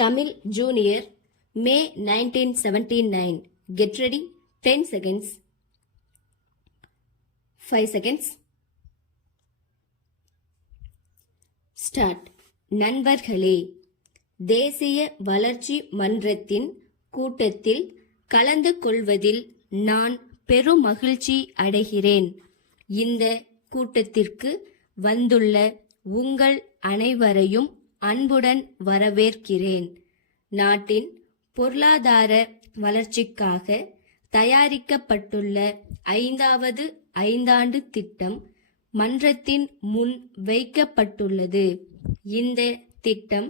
Tamil Junior, May 1979. Get ready. 10 seconds. 5 seconds. Start. நண்பர்களே, தேசிய வளர்ச்சி மன்றத்தின் கூட்டத்தில் கலந்து கொள்வதில் நான் பெரும் மகிழ்ச்சி அடைகிறேன். இந்த கூட்டத்திற்கு வந்துள்ள உங்கள் அனைவரையும் அன்புடன் வரவேற்கிறேன். நாட்டின் பொருளாதார வளர்ச்சிக்காக தயாரிக்கப்பட்டுள்ள 5வது ஐந்தாண்டு திட்டம் மன்றத்தின் முன் வைக்கப்பட்டுள்ளது. இந்த திட்டம்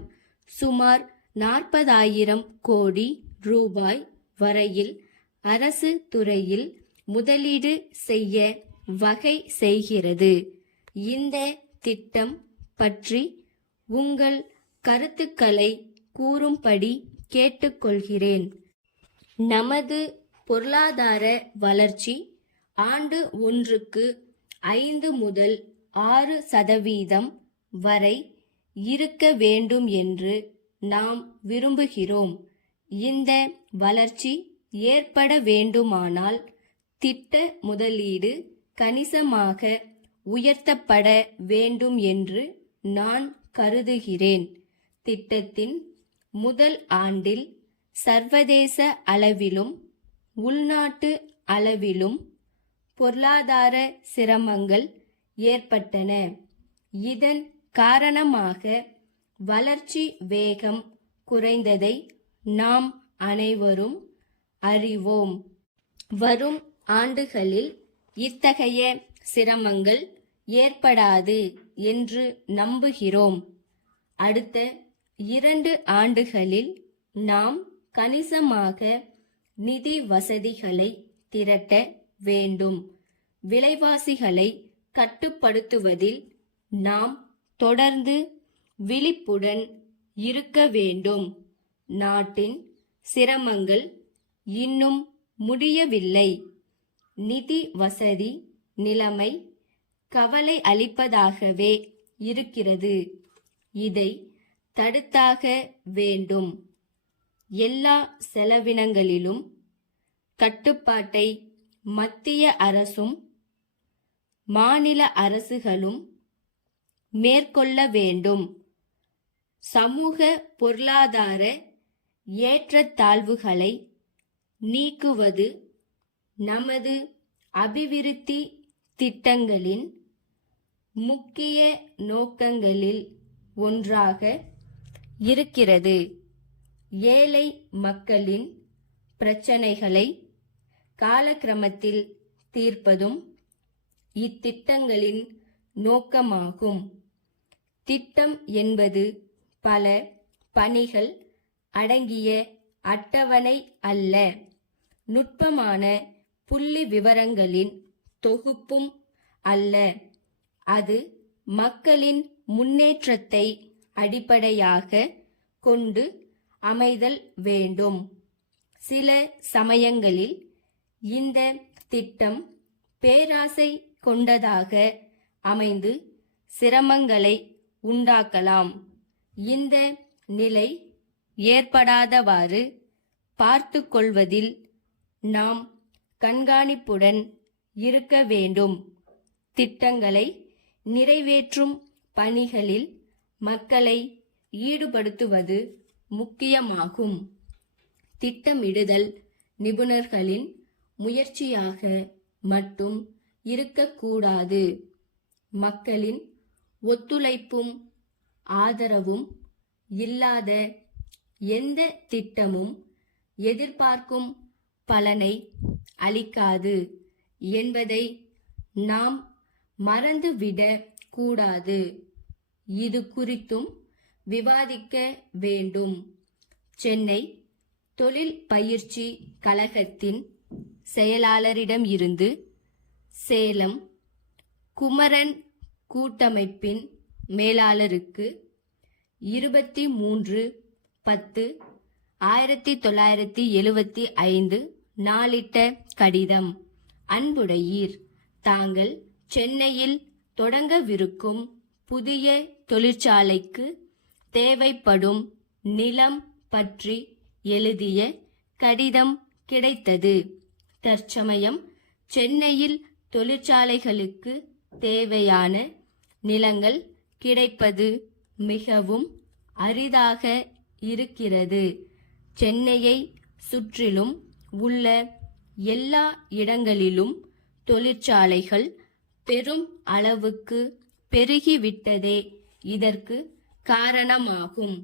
சுமார் 40,000 கோடி ரூபாய் வரையில் அரசு துறையில் முதலீடு செய்ய வகை செய்கிறது. இந்த திட்டம் பற்றி உங்கள் கருத்துக்களை கூறும்படி கேட்டுக்கொள்கிறேன். நமது பொருளாதார வளர்ச்சி ஆண்டு ஒன்றுக்கு 5 முதல் 6% வரை இருக்க வேண்டும் என்று நாம் விரும்புகிறோம். இந்த வளர்ச்சி ஏற்பட வேண்டுமானால் திட்ட முதலீடு கணிசமாக உயர்த்தப்பட வேண்டும் என்று நான் கருதுகிறேன். திட்டத்தின் முதல் ஆண்டில் சர்வதேச அளவிலும் உள்நாட்டு அளவிலும் பொருளாதார சிரமங்கள் ஏற்பட்டன. இதன் காரணமாக வளர்ச்சி வேகம் குறைந்ததை நாம் அனைவரும் அறிவோம். வரும் ஆண்டுகளில் இத்தகைய சிரமங்கள் ஏற்படாது என்று நம்புகிறோம். அடுத்த 2 ஆண்டுகளில் நாம் கணிசமாக நிதி வசதிகளை திரட்ட வேண்டும். விலைவாசிகளை கட்டுப்படுத்துவதில் நாம் தொடர்ந்து விழிப்புடன் இருக்க வேண்டும். நாட்டின் சிரமங்கள் இன்னும் முடியவில்லை. நிதி வசதி நிலைமை கவலை அளிப்பதாகவே இருக்கிறது. இதை தடுத்தாக வேண்டும். எல்லா செலவினங்களிலும் கட்டுப்பாட்டை மத்திய அரசும் மாநில அரசுகளும் மேற்கொள்ள வேண்டும். சமூக பொருளாதார ஏற்றத்தாழ்வுகளை நீக்குவது நமது அபிவிருத்தி திட்டங்களின் முக்கிய நோக்கங்களில் ஒன்றாக இருக்கிறது. ஏழை மக்களின் பிரச்சனைகளை காலக்கிரமத்தில் தீர்ப்பதும் இத்திட்டங்களின் நோக்கமாகும். திட்டம் என்பது பல பணிகள் அடங்கிய அட்டவணை அல்ல, நுட்பமான புள்ளி விவரங்களின் தொகுப்பும் அல்ல. அது மக்களின் முன்னேற்றத்தை அடிப்படையாக கொண்டு அமைதல் வேண்டும். சில சமயங்களில் இந்த திட்டம் பேராசை கொண்டதாக அமைந்து சிரமங்களை உண்டாக்கலாம். இந்த நிலை ஏற்படாதவாறு பார்த்து கொள்வதில் நாம் கண்காணிப்புடன் இருக்க வேண்டும். திட்டங்களை நிறைவேற்றும் பணிகளில் மக்களை ஈடுபடுத்துவது முக்கியமாகும். திட்டமிடுதல் நிபுணர்களின் முயற்சியாக மட்டும் இருக்கக்கூடாது. மக்களின் ஒத்துழைப்பும் ஆதரவும் இல்லாத எந்த திட்டமும் எதிர்பார்க்கும் பலனை அளிக்காது என்பதை நாம் மறந்துவிடக் கூடாது. இது குறித்தும் விவாதிக்க வேண்டும். சென்னை தொழில் பயிற்சி கழகத்தின் செயலாளரிடம் இருந்து சேலம் குமரன் கூட்டமைப்பின் மேலாளருக்கு 23/10/1975 நாளிட்ட கடிதம். அன்புடையீர், தாங்கள் சென்னையில் தொடங்கவிருக்கும் புதிய தொழிற்சாலைக்கு தேவைப்படும் நிலம் பற்றி எழுதிய கடிதம் கிடைத்தது. தற்சமயம் சென்னையில் தொழிற்சாலைகளுக்கு தேவையான நிலங்கள் கிடைப்பது மிகவும் அரிதாக இருக்கிறது. சென்னையை சுற்றிலும் உள்ள எல்லா இடங்களிலும் தொழிற்சாலைகள் பெரும் அளவுக்கு பெருகிவிட்டதே இதற்கு காரணமாகும்.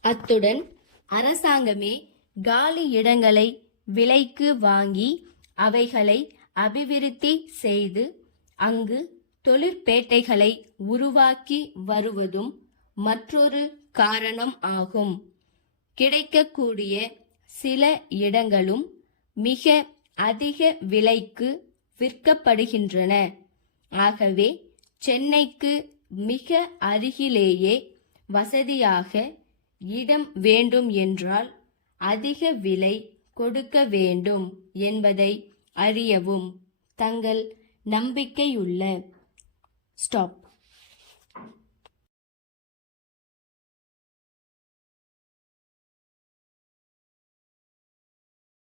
அத்துடன் அரசாங்கமே காலி இடங்களை விலைக்கு வாங்கி அவைகளை அபிவிருத்தி செய்து அங்கு தொழிற்பேட்டைகளை உருவாக்கி வருவதும் மற்றொரு காரணம் ஆகும். கிடைக்கக்கூடிய சில இடங்களும் மிக அதிக விலைக்கு விற்கப்படுகின்றன. ஆகவே சென்னைக்கு மிக அருகிலேயே வசதியாக இடம் வேண்டும் என்றால் அதிக விலை கொடுக்க வேண்டும் என்பதை அறியவும். தங்கள் நம்பிக்கையுள்ள ஸ்டாப்.